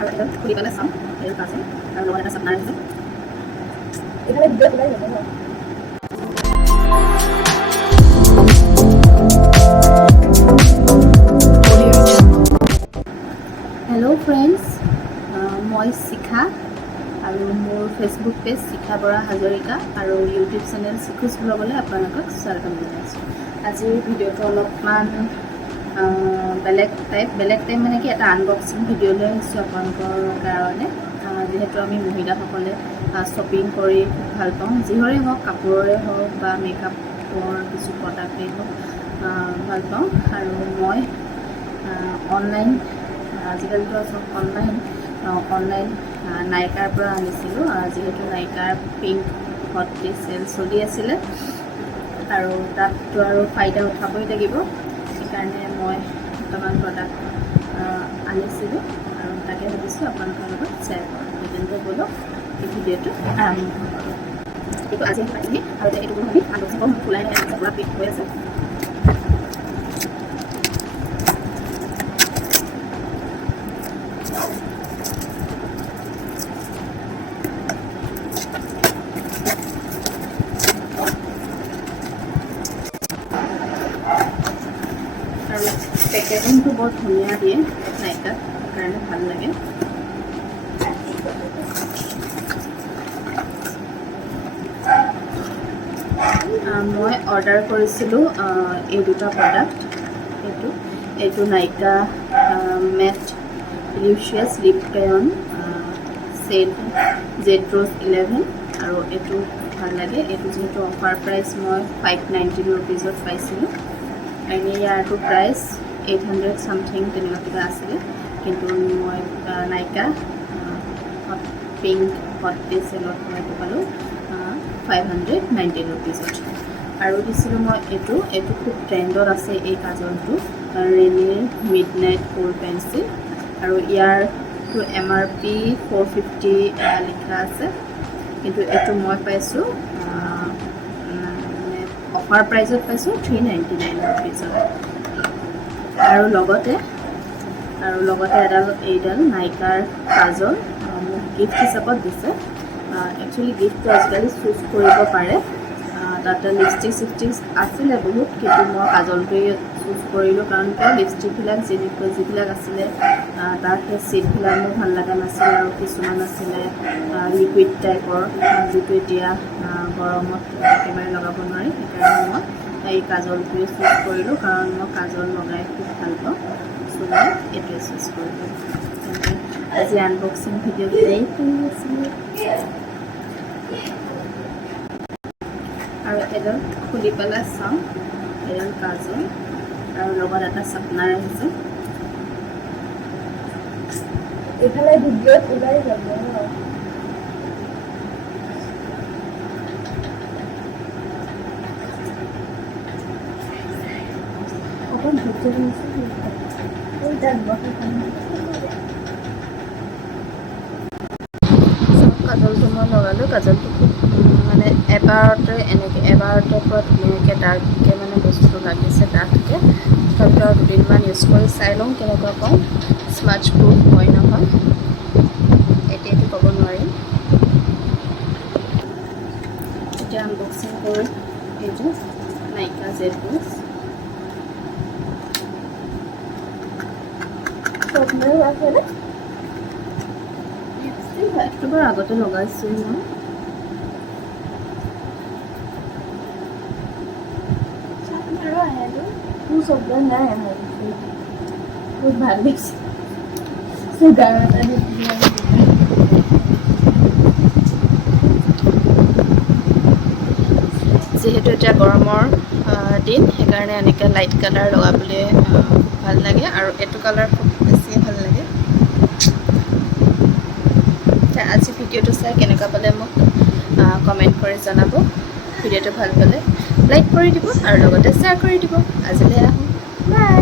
আৰু এটা খুলি পেলাই চাওঁ এই কাজল আৰু লগত এটা চাপনাৰ আছে এখানে ভিডিঅ' ওলাই যাব ন হেল্ল' ফ্ৰেণ্ডছ মই শিখা আৰু মোৰ ফেচবুক পেজ শিখা বৰা হাজৰিকা আৰু ইউটিউব চেনেল শিখোজ ব্লগলৈ আপোনালোকক স্বাগতম জনাইছোঁ আজিৰ ভিডিঅ'টো অলপমান বেলেগ টাইপ মানে কি এটা আনবক্সিং ভিডিঅ' লৈ আহিছোঁ আপোনালোকৰ কাৰণে যিহেতু আমি মহিলাসকলে শ্বপিং কৰি খুব ভাল পাওঁ যিহৰে হওক কাপোৰৰে হওক বা মেকআপৰ কিছু প্ৰডাক্টেই হওক ভাল পাওঁ আৰু মই অনলাইন আজিকালিতো চব অনলাইন নাইকাৰ পৰা আনিছিলোঁ যিহেতু নাইকাৰ পিংক হটলি চেল চলি আছিলে আৰু তাততো আৰু ফাইদা উঠাবই লাগিব সেইকাৰণে মই দুটামান প্ৰডাক্ট আনিছিলোঁ আৰু তাকে ভাবিছোঁ আপোনালোকৰ লগত শ্বেয়াৰ কৰোঁ তেন্তে ব'লক এই ভিডিঅ'টো আৰম্ভ কৰোঁ এইটো আজি পাইছেহি আৰু এইটো আমি আনবক্সিং কৰোঁ খোলাই নাই পূৰা পিক হৈ আছে আৰু পেকেজিংটো বৰ ধুনীয়া দিয়ে নাইকাত সেইকাৰণে ভাল লাগে মই অৰ্ডাৰ কৰিছিলোঁ এই দুটা প্ৰডাক্ট এইটো Nykaa matte luscious lip crayon jade rose 11 আৰু এইটো ভাল লাগে এইটো যিহেতু অফাৰ প্ৰাইচ মই 590 ৰুপিজত পাইছিলোঁ এনে ইয়াৰটো প্ৰাইচ 800 চামথিং তেনেকুৱা কিবা আছিলে কিন্তু মই নাইকা পিংক হটলি চেলত মই এইটো পালোঁ 590 ৰুপিজত আৰু দিছিলোঁ মই এইটো খুব ট্ৰেণ্ডত আছে এই কাজলটো ৰেনিৰ মিডনাইট কোৰ পেঞ্চিল আৰু ইয়াৰটো MRP 450 লিখা আছে কিন্তু এইটো মই পাইছোঁ অফাৰ প্ৰাইজত পাইছোঁ 399 ৰুপিজত আৰু লগতে এইডাল নাইকাৰ কাজল মোক গিফ্ট হিচাপত দিছে একচুৱেলি গিফ্টটো আজিকালি চুজ কৰিব পাৰে তাতে লিপষ্টিক আছিলে বহুত কিন্তু মই কাজলটোৱে চুজ কৰিলোঁ কাৰণ কিয় লিপষ্টিকবিলাক যিবিলাক আছিলে তাৰ সেই ছেটবিলাক মোৰ ভাল লগা নাছিলে আৰু কিছুমান আছিলে লিকুইড টাইপৰ যিটো এতিয়া গৰমত একেবাৰে লগাব নোৱাৰি সেইকাৰণে মই এই কাজলটোৱে চুজ কৰিলোঁ কাৰণ মই কাজল লগাই খুব ভাল পাওঁ চ' মই এইটোৱে চুজ কৰিলোঁ আজি আনবক্সিং ভিডিঅ' এই কৰি আছিলোঁ আৰু এডাল খুলি পেলাই চাওঁ এডাল কাজল আৰু লগত এটা চাপনাৰ আহিছে এইফালে ভিডিঅ'ত ওলাই যাব অকণ কাজলটো মই লগালোঁ কাজলটো খুব মানে এবাৰতে পৰা ধুনীয়াকৈ ডাৰ্ককৈ মানে বস্তুটো লাগিছে ডাৰ্ককৈ তথাপিও আৰু দুদিনমান ইউজ কৰি চাই লওঁ কেনেকুৱা পাওঁ স্মাৰ্চ প্ৰুফ হয় নহয় এতিয়াতো ক'ব নোৱাৰিম এতিয়া আনবক্সিং কৰোঁ এইটো নাইকা জেড ৰ'জ একবাৰ আগতে লগাইছোঁ মই মোৰ শব্দ নাই বহুত ভাল লাগিছে যিহেতু এতিয়া গৰমৰ দিন সেইকাৰণে এনেকৈ লাইট কালাৰ লগাবলৈ খুব ভাল লাগে আৰু এইটো কালাৰ খুব বেছি ভাল লাগে আজি ভিডিঅ'টো চাই কেনেকুৱা পালে মোক কমেণ্ট কৰি জনাব ভিডিঅ'টো ভাল পালে লাইক কৰি দিব আৰু লগতে শ্বেয়াৰ কৰি দিব আজিলৈ আহোঁ বাই